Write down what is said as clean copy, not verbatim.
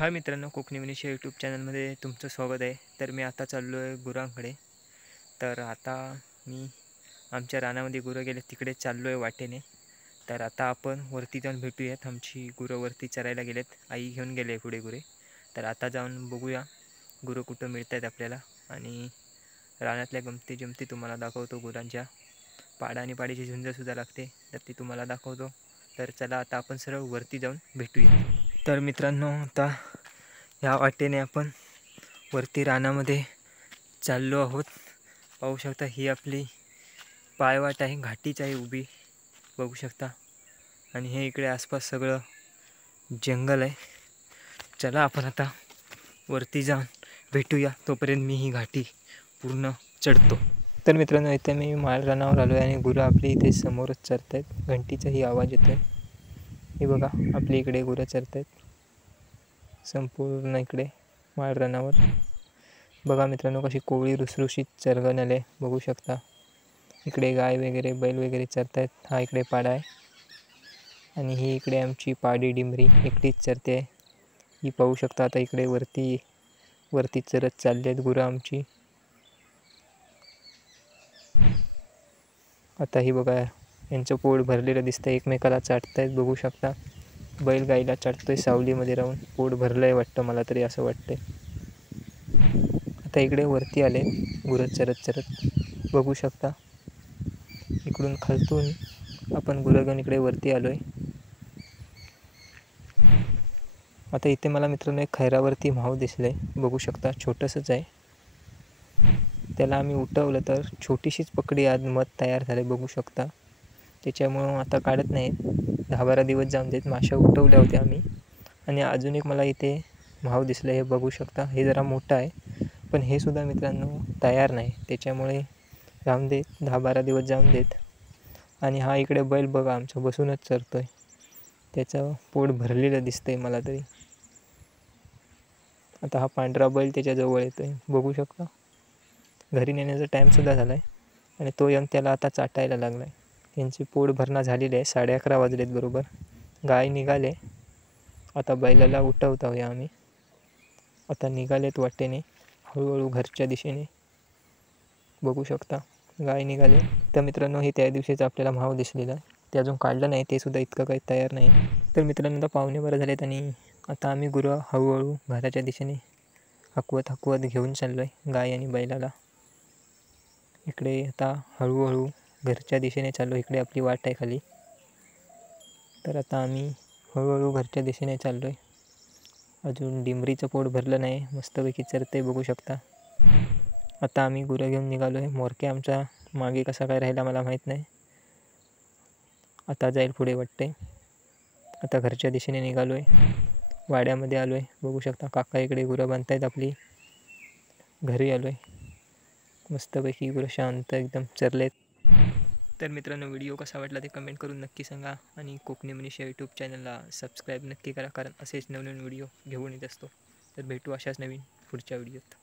हाय मित्रांनो, कोकणी मनीषा यूट्यूब चॅनलमध्ये तुमचं स्वागत आहे. तर मी आता चाललो आहे गुरांकडे. तर आता मी आमच्या रानामध्ये गुरं गेले तिकडे चाललो आहे वाटेने. तर आता आपण वरती जाऊन भेटूयात. आमची गुरं वरती चरायला गेलेत, आई घेऊन गेले पुढे गुरे. तर आता जाऊन बघूया गुरं कुठं मिळत आहेत आपल्याला, आणि रानातल्या गमती जमती तुम्हाला दाखवतो. गुरांच्या पाडा आणि पाडीची झुंजसुद्धा लागते, तर ती तुम्हाला दाखवतो. तर चला आता आपण सरळ वरती जाऊन भेटूया. तर मित्रांनो, आता ह्या वाटेने आपण वरती रानामध्ये चाललो आहोत. पाहू शकता, ही आपली पायवाट आहे, घाटीच आहे उभी, बघू शकता. आणि हे इकडे आसपास सगळं जंगल आहे. चला आपण आता वरती जाऊन भेटूया. तोपर्यंत मी ही घाटी पूर्ण चढतो. तर मित्रांनो, इथे मी माळ रानावर आलो आहे आणि गुरं आपली इथे समोरच चरत आहेत. घंटीचाही आवाज येतो आहे. हे बघा, आपली इकडे गुरं चरत आहेत संपूर्ण इकडे माळ रानावर. बघा मित्रांनो, कशी कोवळी रुसरुशीत चरगण आले, बघू शकता. इकडे गाय वगैरे बैल वगैरे चरत आहेत. हा इकडे पाडा आहे आणि ही इकडे आमची पाडी डिंबरी एकटीच चरते आहे. ही पाहू शकता. आता इकडे वरती चरत चालली आहेत गुरं आमची. आता ही बघा, यांचं पोट भरलेलं दिसतंय, एकमेकाला चाटतायत, बघू शकता. बैल गाईला चाटतोय सावलीमध्ये राहून. पोट भरलंय वाटतं, मला तरी असं वाटतंय. आता इकडे वरती आले गुरं चरत चरत, बघू शकता. इकडून खालतून आपण गुरं घेऊन इकडे वरती आलोय. आता इथे मला मित्रांनो एक खैरावरती म्हाव दिसलंय, बघू शकता. छोटंसंच आहे. त्याला आम्ही उठवलं तर छोटीशीच पकडी आज मध तयार झाले, बघू शकता. त्याच्यामुळं आता काढत नाही. 10-12 दिवस जाऊन देत. माशा उठवल्या होत्या आम्ही. आणि अजून एक मला इथे म्हाव दिसलं, हे बघू शकता. हे जरा मोठं आहे, पण हे सुद्धा मित्रांनो तयार नाही. त्याच्यामुळे जाऊन देत, 10-12 दिवस जाऊन देत. आणि हा इकडे बैल बघा आमचा बसूनच चरतोय. त्याचं पोट भरलेलं दिसतंय मला तरी. आता हा पांढरा बैल त्याच्याजवळ येतोय, बघू शकता. घरी नेण्याचा टाईमसुद्धा झाला आहे आणि तो येऊन त्याला आता चाटायला लागला आहे. त्यांची पोट भरणा झालेली आहे. 11:30 वाजलेत बरोबर. गाय निघाले. आता बैलाला उठवत आहोत आम्ही. आता निघालेत वाटेने हळूहळू घरच्या दिशेने, बघू शकता. गाय निघाले. तर मित्रांनो, हे त्या दिवशीच आपल्याला म्हाव दिसलेला आहे. ते अजून काढलं नाही, ते सुद्धा इतकं काही तयार नाही. तर मित्रांनो, आता 11:15 झालेत आणि आता आम्ही गुरं हळूहळू घराच्या दिशेने हकवत घेऊन चाललो आहे, गाय आणि बैलाला. इकडे आता हळूहळू घरच्या दिशेने चाललो. इकडे आपली वाट आहे खाली. तर आता आम्ही हळूहळू घरच्या दिशेने चाललो आहे. अजून डिंबरीचं पोट भरलं नाही, मस्तपैकी चरते, बघू शकता. आता आम्ही गुरं घेऊन निघालो आहे. मोरक्या आमचा मागे कसा काय राहिला मला माहीत नाही. आता जाईल पुढे वाटते. आता घरच्या दिशेने निघालो आहे. वाड्यामध्ये आलो आहे, बघू शकता. काका इकडे गुरं बांधतायत आपली. घरी आलो आहे. मस्तपैकी गुरं शांत एकदम चरलेत. तर मित्रांनो, व्हिडिओ कसा वाटला ते कमेंट करून नक्की सांगा. आणि कोकणी मनीषा यूट्यूब चॅनलला सबस्क्राईब नक्की करा, कारण असेच नवनवीन व्हिडिओ घेऊन येत असतो. तर भेटू अशाच नवीन पुढच्या व्हिडिओत.